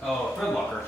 Oh, thread locker.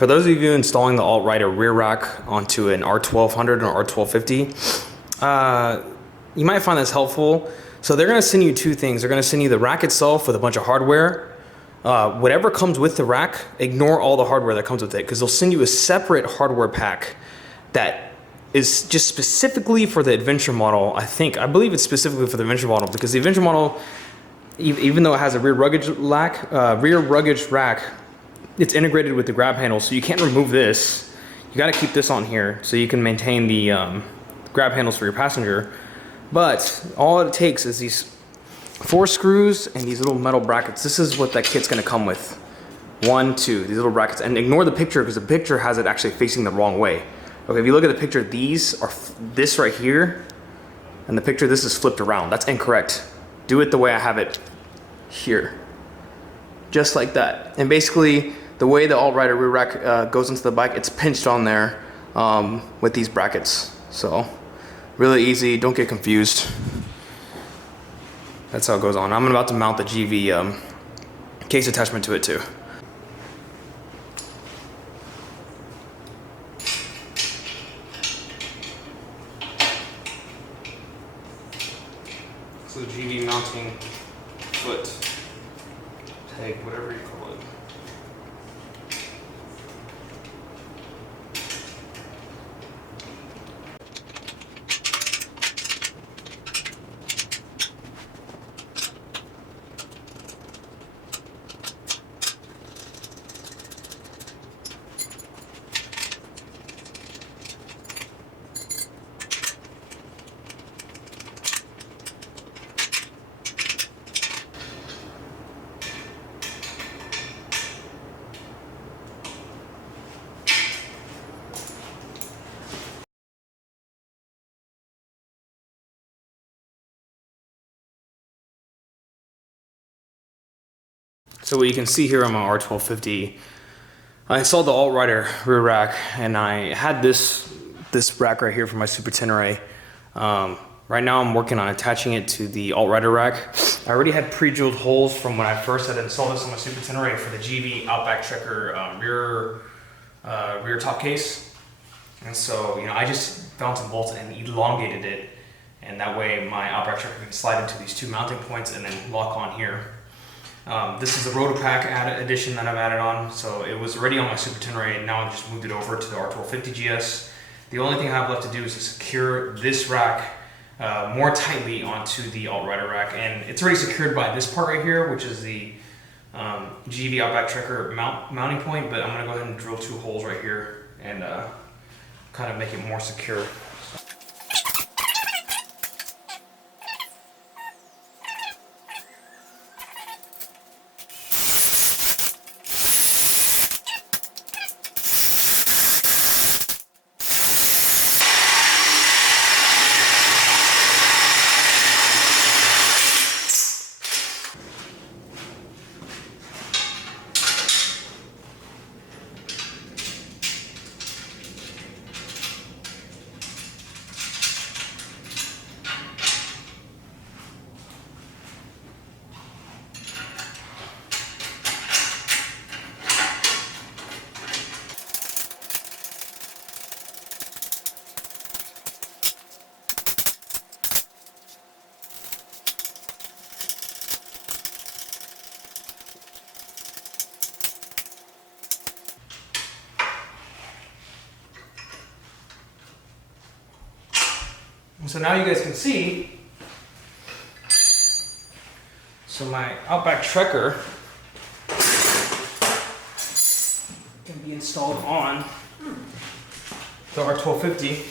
For those of you installing the Altrider Rear Rack onto an R1200 or R1250, you might find this helpful. So they're gonna send you two things. They're gonna send you the rack itself with a bunch of hardware. Whatever comes with the rack, ignore all the hardware that comes with it, because they'll send you a separate hardware pack that is just specifically for the adventure model. I believe it's specifically for the adventure model, because the adventure model, even though it has a rear luggage rack, it's integrated with the grab handle, so you can't remove this. You got to keep this on here so you can maintain the grab handles for your passenger. But all it takes is these 4 screws and these little metal brackets. This is what that kit's going to come with. 1, 2, these little brackets. And ignore the picture, because the picture has it actually facing the wrong way. Okay, if you look at the picture, these are this right here, and the picture, this is flipped around. That's incorrect. Do it the way I have it here. Just like that. And basically, the way the Altrider Rear Rack goes into the bike, it's pinched on there with these brackets. So, really easy, don't get confused. That's how it goes on. I'm about to mount the GIVI case attachment to it too. So GIVI mounting foot, tag, whatever you call it. So what you can see here on my R1250, I installed the Altrider Rear Rack, and I had this rack right here for my Super Tenere. Right now I'm working on attaching it to the Altrider rack. I already had pre-drilled holes from when I first had installed this on my Super Tenere for the GIVI Outback Trekker rear top case. And so, you know, I just found some bolts and elongated it, and that way my Outback Trekker can slide into these 2 mounting points and then lock on here. This is the RotoPax addition that I've added on. So it was already on my Super Tenere, and now I've just moved it over to the R1250GS. The only thing I have left to do is to secure this rack more tightly onto the Altrider rack. And it's already secured by this part right here, which is the GIVI Outback Trekker mounting point, but I'm gonna go ahead and drill 2 holes right here and kind of make it more secure. So now you guys can see, so my Outback Trekker can be installed on the R1250.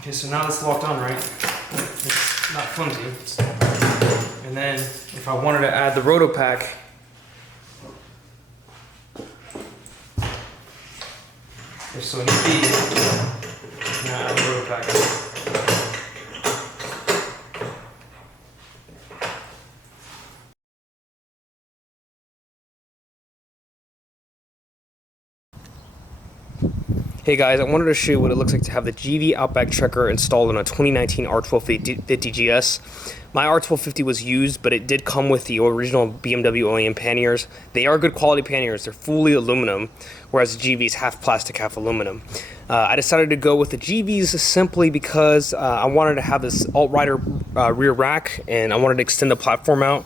Okay, so now it's locked on, right? It's not flimsy. And then if I wanted to add the RotoPax, if so need be, now add the RotoPax. Hey guys, I wanted to show you what it looks like to have the GIVI Outback Trekker installed on a 2019 R1250GS. My R1250 was used, but it did come with the original BMW OEM panniers. They are good quality panniers. They're fully aluminum, whereas the GIVI is half plastic, half aluminum. I decided to go with the GIVIs simply because I wanted to have this Altrider rear rack, and I wanted to extend the platform out.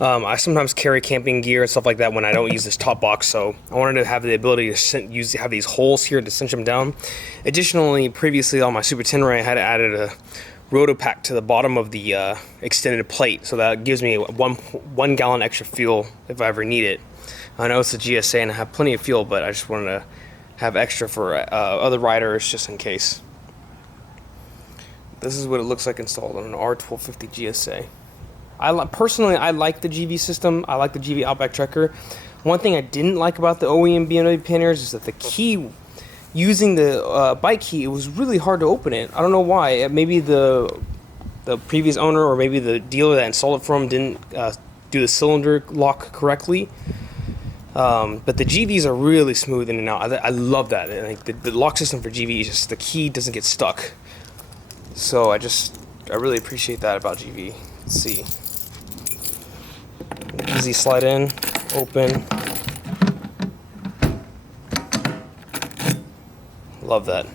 I sometimes carry camping gear and stuff like that when I don't use this top box, so I wanted to have the ability to have these holes here to cinch them down. Additionally, previously on my Super Tenere, I had added a RotoPax to the bottom of the extended plate, so that gives me one gallon extra fuel if I ever need it. I know it's a GSA and I have plenty of fuel, but I just wanted to have extra for other riders just in case. This is what it looks like installed on an R1250GSA. Personally, I like the GIVI system. I like the GIVI Outback Trekker. One thing I didn't like about the OEM BMW panniers is that the key, using the bike key, it was really hard to open it. I don't know why. Maybe the previous owner or maybe the dealer that installed it for him didn't do the cylinder lock correctly. But the GIVIs are really smooth in and out. I love that. Like the lock system for GIVI is just the key doesn't get stuck. So I really appreciate that about GIVI. Let's see. Easy slide in, open. Love that.